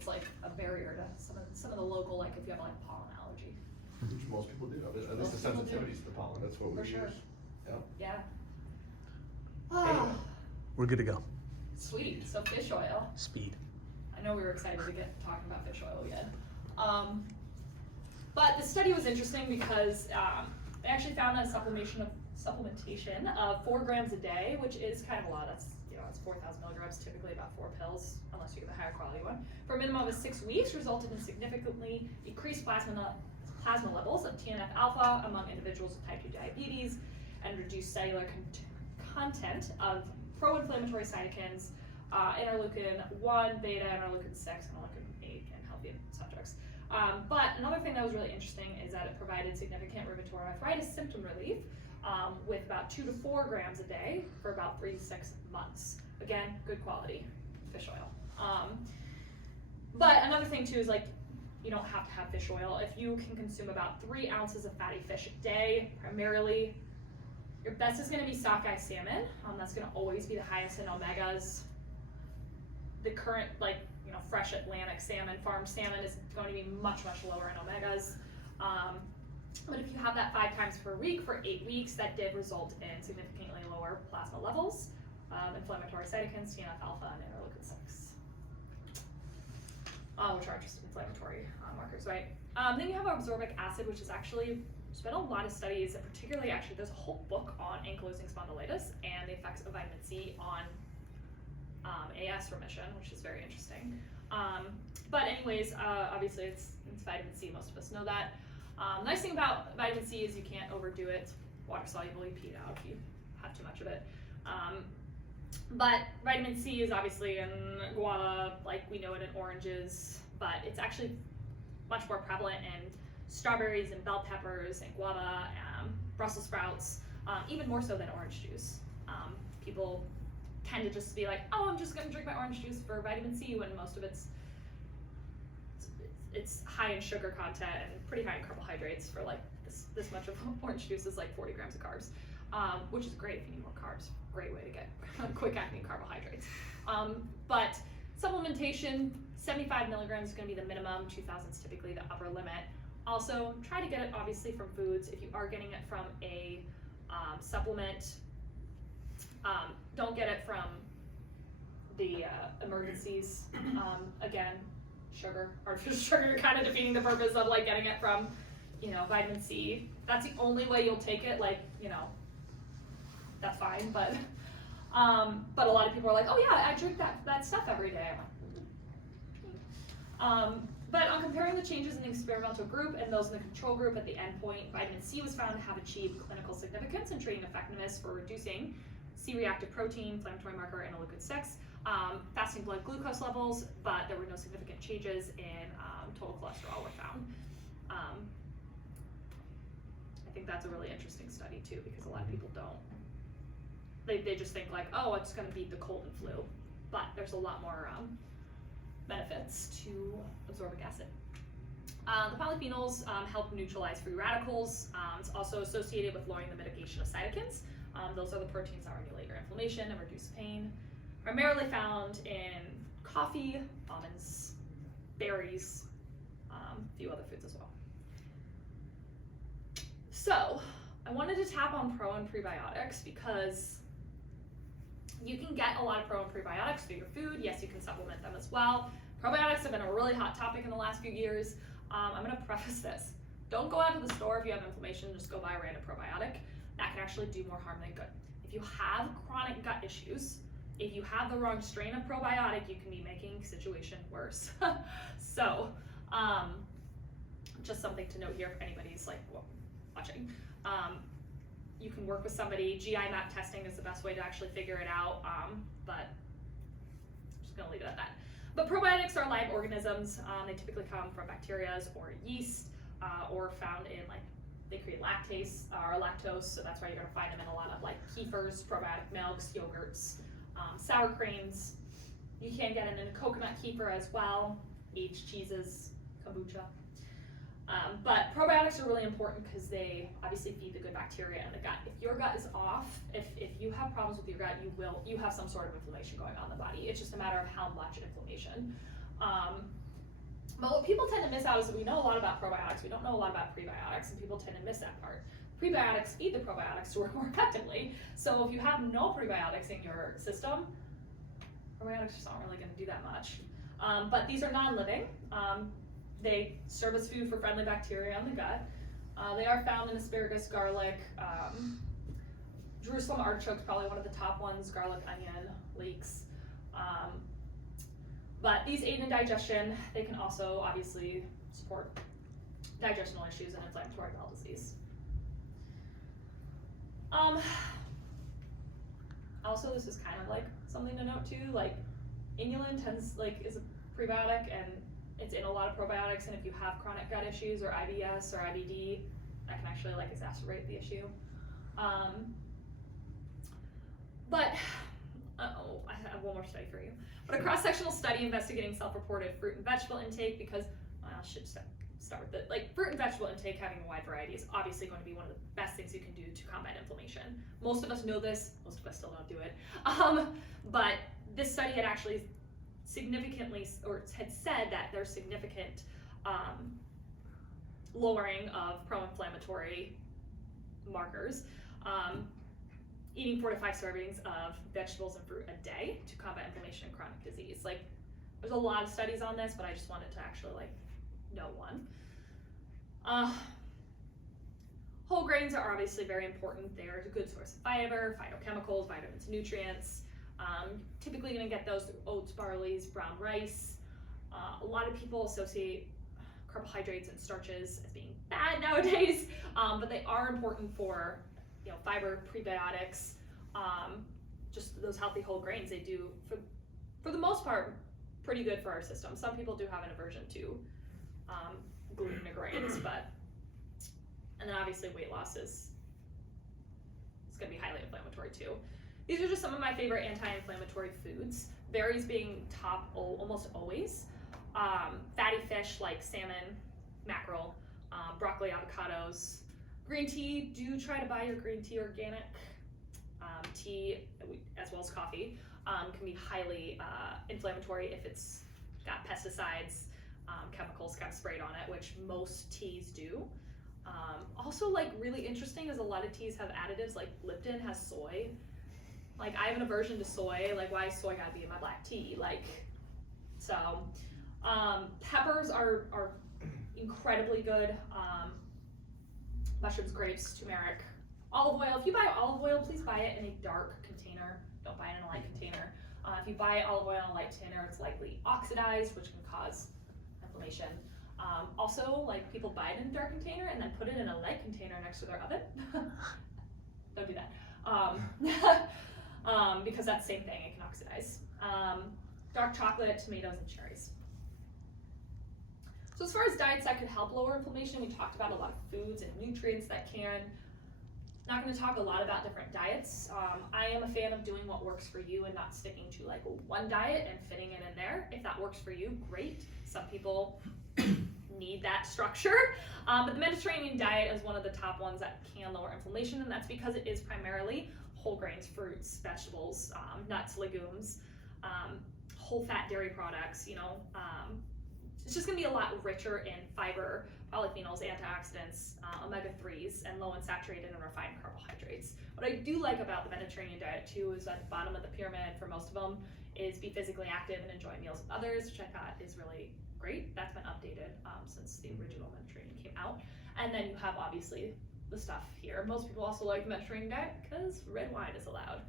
it's like a barrier to some of the local, like if you have like pollen allergy. Which most people do, at least Most the people do. sensitivities to the pollen, that's what we For sure. use. Yep. Yeah. Anyway. We're good to go. Sweet. So fish oil. Speed. I know we were excited to get talking about fish oil again. But the study was interesting because they actually found a supplementation of 4 grams a day, which is kind of a lot. That's, it's 4,000 milligrams, typically about 4 pills, unless you get the higher quality one, for a minimum of 6 weeks, resulted in significantly decreased plasma levels of TNF alpha among individuals with type 2 diabetes, and reduced cellular content of pro-inflammatory cytokines, interleukin 1, beta, interleukin 6, interleukin 8 in healthy subjects. But another thing that was really interesting is that it provided significant rheumatoid arthritis symptom relief with about 2 to 4 grams a day for about 3 to 6 months. Again, good quality fish oil. But another thing too is like, you don't have to have fish oil. If you can consume about 3 ounces of fatty fish a day, primarily, your best is going to be sockeye salmon. That's going to always be the highest in omegas. The current, fresh Atlantic salmon, farm salmon is going to be much, much lower in omegas. But if you have that 5 times per week for 8 weeks, that did result in significantly lower plasma levels, inflammatory cytokines, TNF alpha, and interleukin 6, which are just inflammatory markers, right? Then you have absorbic acid, which is actually, there's been a lot of studies, particularly actually there's a whole book on ankylosing spondylitis and the effects of vitamin C on AS remission, which is very interesting. But anyways, obviously it's vitamin C, most of us know that. Nice thing about vitamin C is you can't overdo it. Water soluble, you pee it out if you have too much of it. But vitamin C is obviously in guava, like we know it in oranges, but it's actually much more prevalent in strawberries and bell peppers and guava, Brussels sprouts, even more so than orange juice. People tend to just be like, oh, I'm just gonna drink my orange juice for vitamin C, when most of it's high in sugar content and pretty high in carbohydrates. For like this much of orange juice is like 40 grams of carbs, which is great if you need more carbs. Great way to get quick acting carbohydrates. But supplementation, 75 milligrams is going to be the minimum, 2,000 is typically the upper limit. Also, try to get it obviously from foods. If you are getting it from a supplement, don't get it from the emergencies. Again, artificial sugar, kind of defeating the purpose of like getting it from, vitamin C. That's the only way you'll take it, that's fine. But a lot of people are like, oh yeah, I drink that stuff every day. But on comparing the changes in the experimental group and those in the control group at the endpoint, vitamin C was found to have achieved clinical significance in treating effectiveness for reducing C-reactive protein, inflammatory marker, interleukin 6, fasting blood glucose levels, but there were no significant changes in total cholesterol were found. I think that's a really interesting study too, because a lot of people don't. They just think like, oh, it's going to beat the cold and flu, but there's a lot more benefits to absorbic acid. The polyphenols help neutralize free radicals. It's also associated with lowering the mitigation of cytokines. Those are the proteins that regulate your inflammation and reduce pain. Primarily found in coffee, almonds, berries, a few other foods as well. So I wanted to tap on pro and prebiotics because you can get a lot of pro and prebiotics through your food. Yes, you can supplement them as well. Probiotics have been a really hot topic in the last few years. I'm going to preface this. Don't go out to the store if you have inflammation, just go buy a random probiotic. That can actually do more harm than good. If you have chronic gut issues, if you have the wrong strain of probiotic, you can be making the situation worse. So, just something to note here if anybody's like watching. You can work with somebody. GI map testing is the best way to actually figure it out, but I'm just gonna leave it at that. But probiotics are live organisms. They typically come from bacteria or yeast, or found in they create lactase or lactose, so that's why you're gonna find them in a lot of kefirs, probiotic milks, yogurts, sour creams. You can get it in a coconut kefir as well, aged cheeses, kombucha. But probiotics are really important because they obviously feed the good bacteria in the gut. If your gut is off, if you have problems with your gut, you have some sort of inflammation going on in the body. It's just a matter of how much inflammation. But what people tend to miss out is that we know a lot about probiotics, we don't know a lot about prebiotics, and people tend to miss that part. Prebiotics feed the probiotics to work more effectively. So if you have no prebiotics in your system, probiotics just aren't really going to do that much. But these are non-living. They serve as food for friendly bacteria in the gut. They are found in asparagus, garlic, Jerusalem artichoke is probably one of the top ones, garlic, onion, leeks. But these aid in digestion. They can also obviously support digestional issues and inflammatory bowel disease. Also, this is kind of like something to note too, like inulin is a prebiotic and it's in a lot of probiotics, and if you have chronic gut issues or IBS or IBD, that can actually like exacerbate the issue. But I have one more study for you. But a cross-sectional study investigating self-reported fruit and vegetable intake, because I should start with it. Like fruit and vegetable intake, having a wide variety is obviously going to be one of the best things you can do to combat inflammation. Most of us know this, most of us still don't do it. But this study had actually significantly, or had said that there's significant lowering of pro-inflammatory markers. Eating 4 to 5 servings of vegetables and fruit a day to combat inflammation and chronic disease. Like, there's a lot of studies on this, but I just wanted to actually like note one. Whole grains are obviously very important. They're a good source of fiber, phytochemicals, vitamins, nutrients. Typically going to get those through oats, barleys, brown rice. A lot of people associate carbohydrates and starches as being bad nowadays, but they are important for fiber, prebiotics, just those healthy whole grains. They do, for the most part, pretty good for our system. Some people do have an aversion to gluten or grains, and then obviously weight loss is going to be highly inflammatory too. These are just some of my favorite anti-inflammatory foods. Berries being top almost always. Fatty fish like salmon, mackerel, broccoli, avocados. Green tea, do try to buy your green tea organic. Tea, as well as coffee, can be highly inflammatory if it's got pesticides, chemicals kind of sprayed on it, which most teas do. Also, like, really interesting is a lot of teas have additives, like Lipton has soy. Like, I have an aversion to soy. Like, why is soy gotta be in my black tea? Like, so, peppers are incredibly good. Mushrooms, grapes, turmeric, olive oil. If you buy olive oil, please buy it in a dark container. Don't buy it in a light container. If you buy olive oil in a light container, it's likely oxidized, which can cause inflammation. Also, like, people buy it in a dark container and then put it in a light container next to their oven. Don't do that. Because that's the same thing, it can oxidize. Dark chocolate, tomatoes, and cherries. So as far as diets that could help lower inflammation, we talked about a lot of foods and nutrients that can. Not going to talk a lot about different diets. I am a fan of doing what works for you and not sticking to like one diet and fitting it in there. If that works for you, great. Some people need that structure. But the Mediterranean diet is one of the top ones that can lower inflammation, and that's because it is primarily whole grains, fruits, vegetables, nuts, legumes, whole fat dairy products, it's just going to be a lot richer in fiber, polyphenols, antioxidants, omega-3s, and low in saturated and refined carbohydrates. What I do like about the Mediterranean diet too is at the bottom of the pyramid for most of them is be physically active and enjoy meals with others, which I thought is really great. That's been updated since the original Mediterranean came out. And then you have obviously the stuff here. Most people also like the Mediterranean diet because red wine is allowed.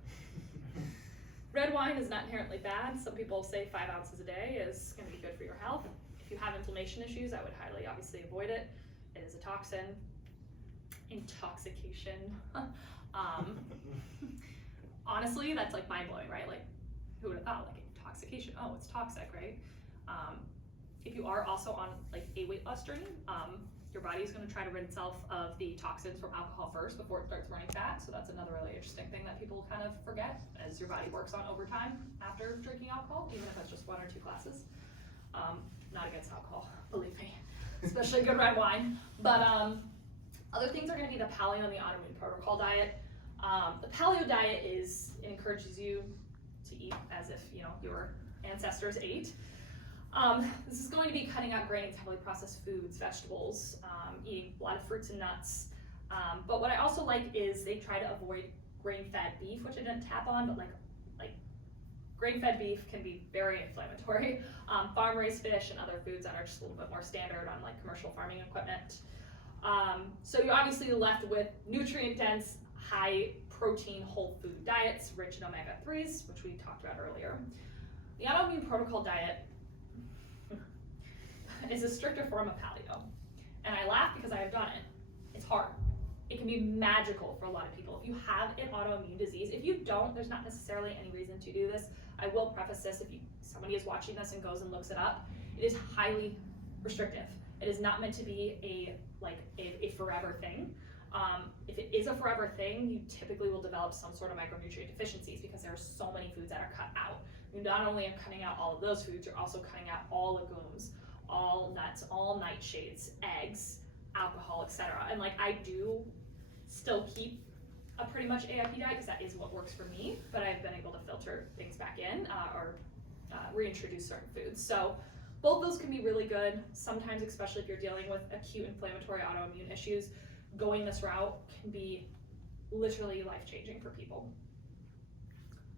Red wine is not inherently bad. Some people say 5 ounces a day is going to be good for your health. If you have inflammation issues, I would highly obviously avoid it. It is a toxin. Intoxication. Honestly, that's like mind-blowing, right? Like, who would have thought, like, intoxication? Oh, it's toxic, right? If you are also on like a weight loss journey, your body is going to try to rid itself of the toxins from alcohol first before it starts burning fat. So that's another really interesting thing that people kind of forget as your body works on overtime after drinking alcohol, even if it's just 1 or 2 glasses. Not against alcohol, believe me, especially good red wine. But other things are going to be the paleo and the autoimmune protocol diet. The paleo diet it encourages you to eat as if your ancestors ate. This is going to be cutting out grains, heavily processed foods, vegetables, eating a lot of fruits and nuts. But what I also like is they try to avoid grain-fed beef, which I didn't tap on, but like grain-fed beef can be very inflammatory. Farm-raised fish and other foods that are just a little bit more standard on like commercial farming equipment. So you're obviously left with nutrient-dense, high-protein whole food diets, rich in omega-3s, which we talked about earlier. The autoimmune protocol diet is a stricter form of paleo. And I laugh because I have done it. It's hard. It can be magical for a lot of people. If you have an autoimmune disease, if you don't, there's not necessarily any reason to do this. I will preface this, if somebody is watching this and goes and looks it up, it is highly restrictive. It is not meant to be a forever thing. If it is a forever thing, you typically will develop some sort of micronutrient deficiencies because there are so many foods that are cut out. You not only are cutting out all of those foods, you're also cutting out all legumes, all nuts, all nightshades, eggs, alcohol, etc. And like I do still keep a pretty much AIP diet because that is what works for me, but I've been able to filter things back in or reintroduce certain foods. So both those can be really good. Sometimes, especially if you're dealing with acute inflammatory autoimmune issues, going this route can be literally life-changing for people.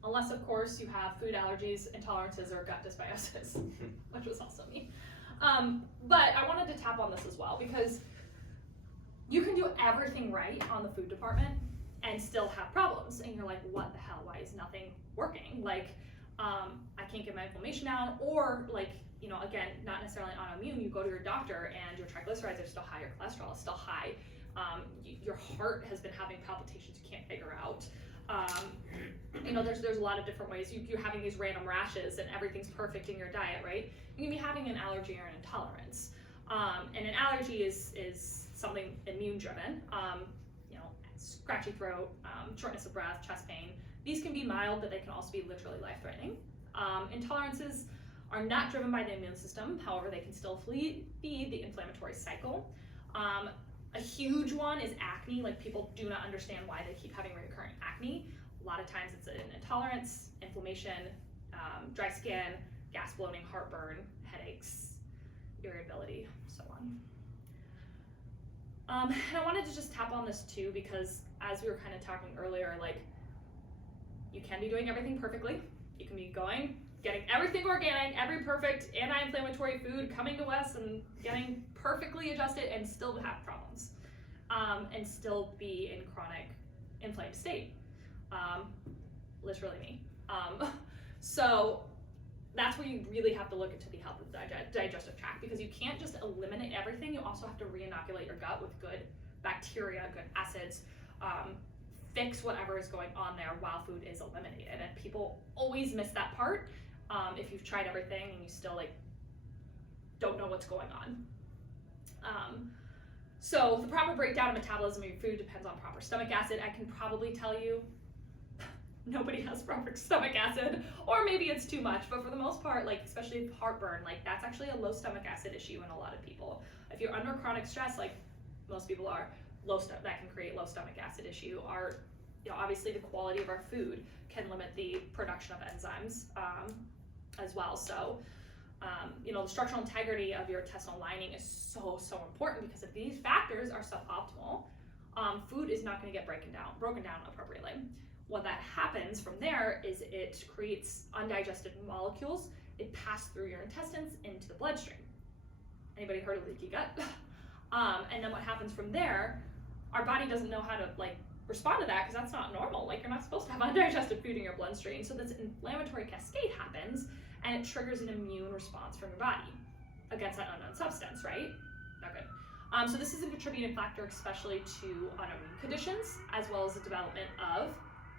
Unless, of course, you have food allergies, intolerances, or gut dysbiosis, which was also me. But I wanted to tap on this as well because you can do everything right on the food department and still have problems. And you're like, what the hell? Why is nothing working? Like, I can't get my inflammation down, or like, you know, again, not necessarily autoimmune. You go to your doctor and your triglycerides are still high, your cholesterol is still high. Your heart has been having palpitations you can't figure out. You know, there's a lot of different ways. You're having these random rashes and everything's perfect in your diet, right? You can be having an allergy or an intolerance. And an allergy is something immune driven. You know, scratchy throat, shortness of breath, chest pain. These can be mild, but they can also be literally life-threatening. Intolerances are not driven by the immune system. However, they can still feed the inflammatory cycle. A huge one is acne. Like, people do not understand why they keep having recurrent acne. A lot of times it's an intolerance, inflammation, dry skin, gas, bloating, heartburn, headaches, irritability, so on. And I wanted to just tap on this too because as we were kind of talking earlier, like, you can be doing everything perfectly. You can be getting everything organic, every perfect anti-inflammatory food coming to us and getting perfectly adjusted and still have problems, and still be in chronic inflamed state. Literally me. So that's where you really have to look into the health of the digestive tract, because you can't just eliminate everything. You also have to re-inoculate your gut with good bacteria, good acids, fix whatever is going on there while food is eliminated. And people always miss that part. If you've tried everything and you still like don't know what's going on. So the proper breakdown of metabolism of your food depends on proper stomach acid. I can probably tell you nobody has proper stomach acid, or maybe it's too much, but for the most part, like especially heartburn, like that's actually a low stomach acid issue in a lot of people. If you're under chronic stress, like most people are, that can create low stomach acid issue. You know, obviously the quality of our food can limit the production of enzymes as well. So, you know, the structural integrity of your intestinal lining is so important, because if these factors are suboptimal, food is not going to get broken down appropriately. What that happens from there is it creates undigested molecules. It passes through your intestines into the bloodstream. Anybody heard of leaky gut? And then what happens from there, our body doesn't know how to like respond to that, because that's not normal. Like, you're not supposed to have undigested food in your bloodstream. So this inflammatory cascade happens, and it triggers an immune response from your body against that unknown substance, right? Not good. So this is a contributing factor, especially to autoimmune conditions, as well as the development of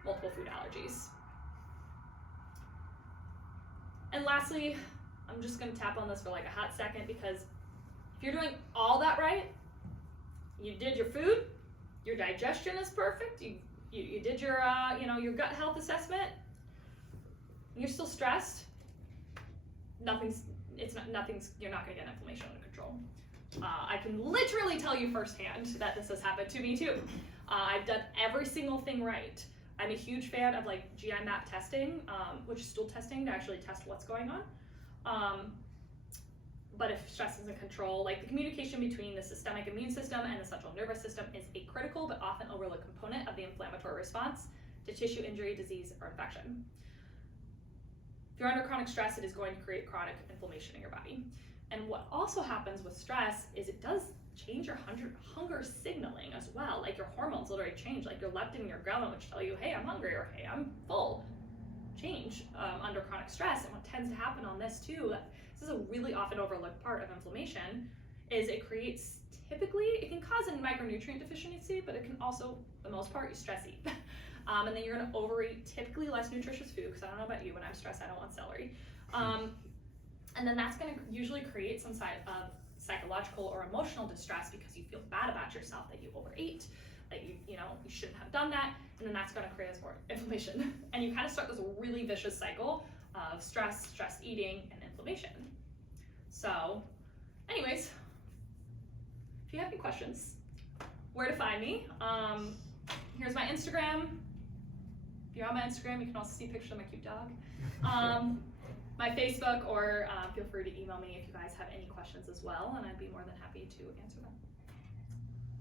multiple food allergies. And lastly, I'm just going to tap on this for like a hot second, because if you're doing all that right, you did your food, your digestion is perfect, you did your your gut health assessment, you're still stressed, you're not going to get inflammation under control. I can literally tell you firsthand that this has happened to me too. I've done every single thing right. I'm a huge fan of like GI map testing, which is stool testing, to actually test what's going on. but if stress is in control, like the communication between the systemic immune system and the central nervous system is a critical but often overlooked component of the inflammatory response to tissue injury, disease, or infection. If you're under chronic stress, it is going to create chronic inflammation in your body. And what also happens with stress is it does change your hunger signaling as well. Like your hormones literally change, like your leptin and your ghrelin, which tell you, hey, I'm hungry, or hey, I'm full. Change under chronic stress. And what tends to happen on this too, this is a really often overlooked part of inflammation, is it creates, typically, it can cause a micronutrient deficiency, but it can also, for the most part, you stress eat. And then you're gonna overeat typically less nutritious food, because I don't know about you, when I'm stressed, I don't want celery. And then that's gonna usually create some side of psychological or emotional distress because you feel bad about yourself that you overate, that you shouldn't have done that, and then that's gonna create us more inflammation. And you kind of start this really vicious cycle of stress eating, and inflammation. So, anyways, if you have any questions, where to find me? Here's my Instagram. If you're on my Instagram, you can also see pictures of my cute dog. My Facebook, or feel free to email me if you guys have any questions as well, and I'd be more than happy to answer them.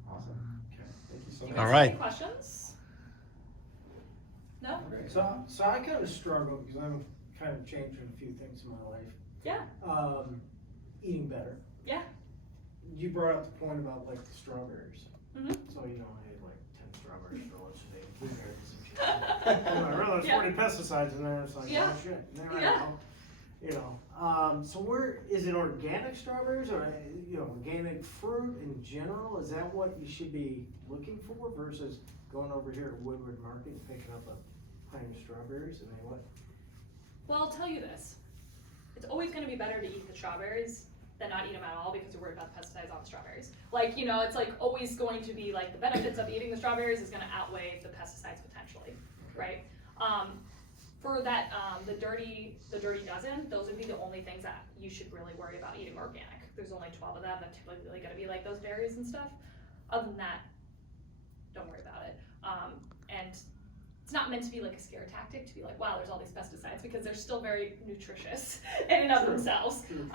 Awesome. Okay, thank you so Do you much. guys All have right. any questions? No? Great. So I kind of struggle because I'm kind of changing a few things in my life. Yeah. Eating better. Yeah. You brought up the point about like the strawberries. Mhm. So I ate like 10 strawberries for lunch today, blueberries and shit. And I realized Yeah. 40 pesticides in there. It's like, Yeah. oh shit. And there I Yeah. go. So where is it? Organic strawberries or organic fruit in general? Is that what you should be looking for versus going over here at Woodward Market and picking up a pint of strawberries? I mean, what? Well, I'll tell you this. It's always going to be better to eat the strawberries than not eat them at all because you're worried about the pesticides on the strawberries. Like, it's like always going to be like the benefits of eating the strawberries is going to outweigh the pesticides potentially, right? For that, the dirty dozen, those would be the only things that you should really worry about eating organic. There's only 12 of them that typically really going to be like those berries and stuff. Other than that, don't worry about it. And it's not meant to be like a scare tactic to be like, wow, there's all these pesticides, because they're still very nutritious in and of True. themselves. True.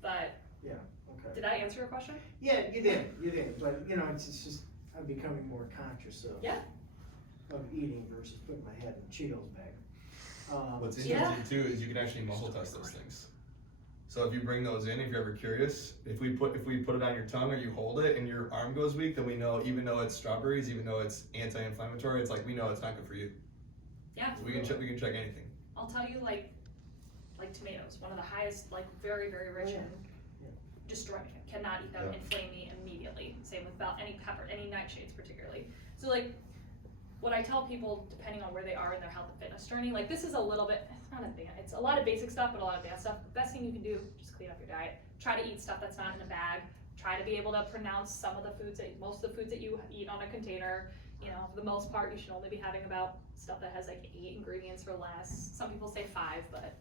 But Yeah, okay. did I answer your question? Yeah, you did, but it's just, I'm becoming more conscious of. Yeah. Of eating versus putting my head in a Cheetos bag. What's Yeah. interesting too is you can actually muscle test those things. So if you bring those in, if you're ever curious, if we put it on your tongue or you hold it and your arm goes weak, then we know, even though it's strawberries, even though it's anti-inflammatory, it's like we know it's not good for you. Yeah. So we can check anything. I'll tell you, like tomatoes, one of the highest, like very, very rich Yeah. in destroying it. Cannot eat them, Yeah. inflame me immediately. Same with any pepper, any nightshades particularly. So like, what I tell people, depending on where they are in their health and fitness journey, like this is a little bit, it's not advanced, it's a lot of basic stuff, but a lot of advanced stuff. The best thing you can do, just clean up your diet. Try to eat stuff that's not in a bag. Try to be able to pronounce most of the foods that you eat on a container. For the most part, you should only be having about stuff that has like 8 ingredients or less. Some people say 5, but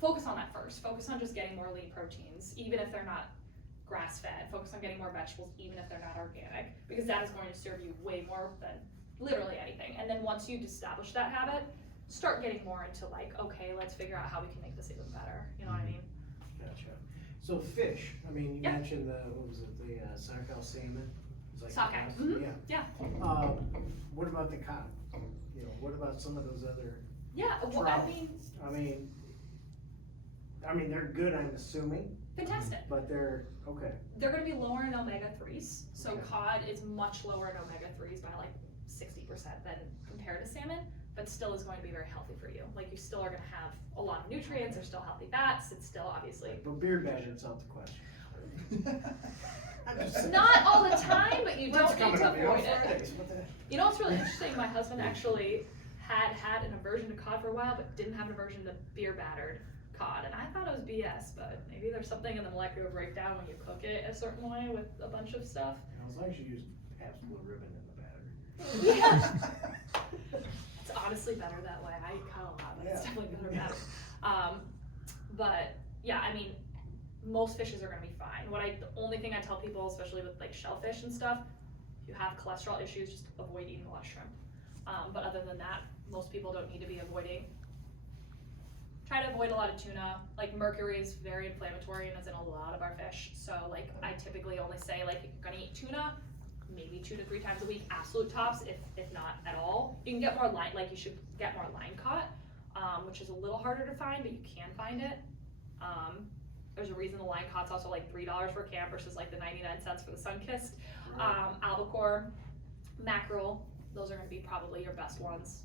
focus on that first. Focus on just getting more lean proteins, even if they're not grass-fed. Focus on getting more vegetables, even if they're not organic, because that is going to serve you way more than literally anything. And then once you establish that habit, start getting more into like, okay, let's figure out how we can make this even better. You know what I mean? Gotcha. So fish, I mean, you Yeah. mentioned the sockeye salmon? It's like Sockeye. bass? Mhm. Yeah. Yeah. What about the cod? What about some of those other, Yeah. Well, Trout. I mean, they're good, I'm assuming, fantastic. but they're, okay. They're going to be lower in omega-3s. So Okay. cod is much lower in omega-3s by like 60% than compared to salmon, but still is going to be very healthy for you. Like you still are going to have a lot of nutrients. There's still healthy fats. It's still obviously But beard badger's out the question. I'm just saying. not all the time, but you When's don't need coming to up? avoid it. Fridays, what the heck? You know what's really interesting? My husband actually had an aversion to cod for a while, but didn't have an aversion to beer battered cod. And I thought it was BS, but maybe there's something in the molecular breakdown when you cook it a certain way with a bunch of stuff. As long as you use Pabst Blue Ribbon in the batter. Yeah. It's honestly better that way. I eat cod a lot, but it's Yeah. definitely better that way. But yeah, I mean, most fishes are gonna be fine. The only thing I tell people, especially with like shellfish and stuff, if you have cholesterol issues, just avoid eating a lot of shrimp. But other than that, most people don't need to be avoiding try to avoid a lot of tuna. Like mercury is very inflammatory and is in a lot of our fish. So like I typically only say like if you're gonna eat tuna, maybe 2 to 3 times a week, absolute tops, if not at all. You can get more line, like you should get more line caught, which is a little harder to find, but you can find it. There's a reason the line caught's also like $3 for camp versus like the 99 cents for the sun-kissed. Albacore, mackerel, those are gonna be probably your best ones.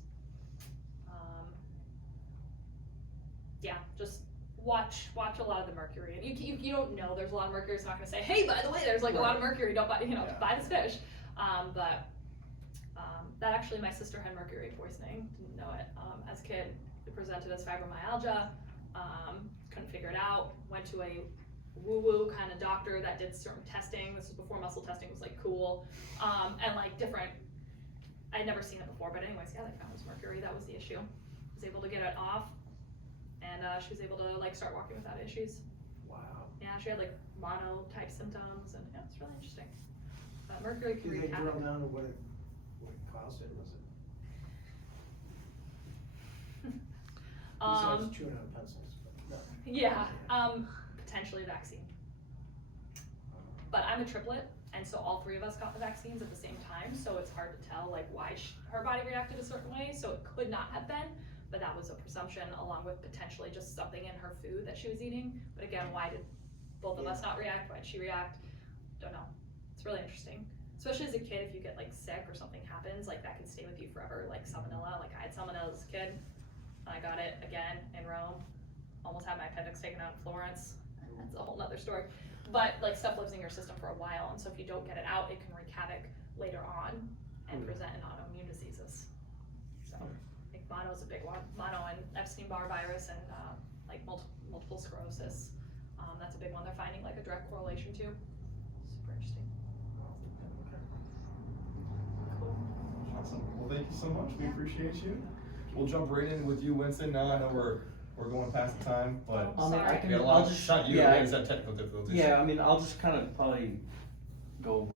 Yeah, just watch a lot of the mercury. And you don't know there's a lot of mercury. It's not gonna say, hey, by the way, there's like a lot of mercury. Don't buy, buy this fish. That actually, my sister had mercury poisoning. Didn't know it. As a kid, it presented as fibromyalgia. Couldn't figure it out. Went to a woo-woo kind of doctor that did certain testing. This was before muscle testing was like cool. And like different. I'd never seen it before, but anyways, yeah, they found it was mercury. That was the issue. Was able to get it off. And she was able to like start walking without issues. Wow. Yeah, she had like mono type symptoms, and yeah, it's really interesting. Mercury can Did they wreak drill havoc. down to what it caused it? Was it besides chewing on pencils? But no. Yeah, potentially a vaccine. But I'm a triplet, and so all 3 of us got the vaccines at the same time, so it's hard to tell like why her body reacted a certain way. So it could not have been. But that was a presumption, along with potentially just something in her food that she was eating. But again, why did both of us not react? Why did she react? Don't know. It's really interesting. Especially as a kid, if you get like sick or something happens, like that can stay with you forever. Like salmonella, like I had salmonella as a kid. I got it again in Rome. Almost had my appendix taken out in Florence. That's a whole nother story. But like stuff lives in your system for a while, and so if you don't get it out, it can wreak havoc later on and present in autoimmune diseases. So. Mono is a big one. Mono and Epstein-Barr virus and like multiple sclerosis. That's a big one. They're finding like a direct correlation to. Super interesting. Cool. Awesome. Well, thank you so much. We appreciate you. We'll jump right in with you, Winston. Now I know we're going past the time, but Sorry. we got a lot. It's not you. Yeah, We just had technical difficulties. Yeah, I mean, I'll just kind of probably go